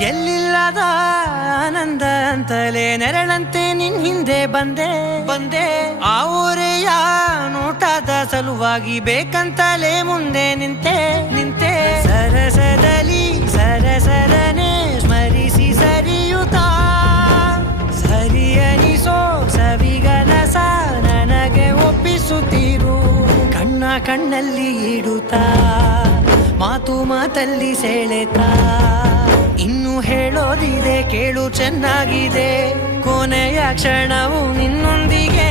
ಎಲ್ಲಿಲ್ಲದ ಆನಂದ ಅಂತಲೇ ನೆರಳಂತೆ ನಿನ್ ಹಿಂದೆ ಬಂದೆ ಆ ಊರೆಯ ನೋಟದ ಸಲುವಾಗಿ ಬೇಕಂತಲೇ ಮುಂದೆ ನಿಂತೆ ಸರಸದಲ್ಲಿ ಸರಸರನೆ ಸ್ಮರಿಸಿ ಸರಿಯುತ್ತಾ ಸರಿಯನಿಸೋ ಸವಿಗನಸ ನನಗೆ ಒಪ್ಪಿಸುತ್ತೀರು ಕಣ್ಣಲ್ಲಿ ಇಡುತ್ತಾ ಮಾತಲ್ಲಿ ಸೆಳೆತಾ ಇನ್ನು ಹೇಳೋದಿದೆ ಕೇಳು ಚೆನ್ನಾಗಿದೆ ಕೊನೆಯ ಕ್ಷಣವು ನಿನ್ನೊಂದಿಗೆ